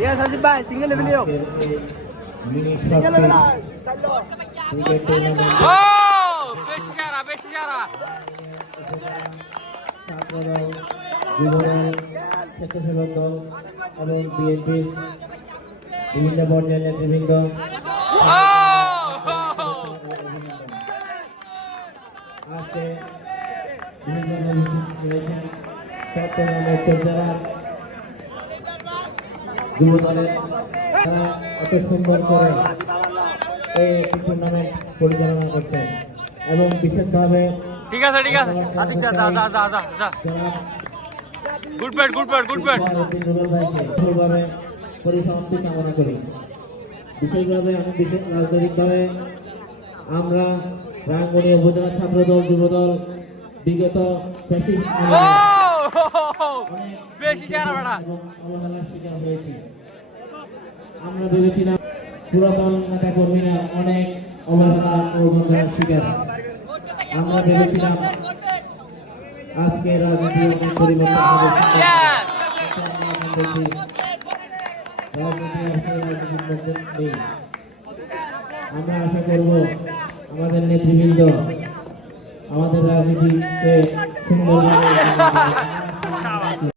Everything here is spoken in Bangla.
Iya, Sajib Bhai, single level yo. Single level. Oh, beşikara. স্বেচ্ছাসেবক দল এবং বিএনপির বিভিন্ন পর্যায়ের নেতৃবৃন্দ আজকে চট্টগ্রাম উত্তর জেলার যুব দলের তারা অত সুন্দর করে এই টুর্নামেন্ট পরিচালনা করছেন এবং বিশেষভাবে ঠিক আছে আদিক যা গুড ব্যাট ভাবে পরিসমাপ্তি কামনা করি। বিশেষভাবে রাজনৈতিকভাবে আমরা রাঙ্গুনিয়া উপজেলা ছাত্রদল যুবদল বিগত অবহেলার শিকার হয়েছি। আমরা ভেবেছিলাম পুরাতন নেতা কর্মীরা অনেক অবহেলা ও বঞ্চনার শিকার। আমরা ভেবেছিলাম আজকে রাজনীতি অনেক পরিবর্তন হবে, আমরা আশা করব আমাদের নেতৃবৃন্দ আমাদের রাজনীতিকে সুন্দরভাবে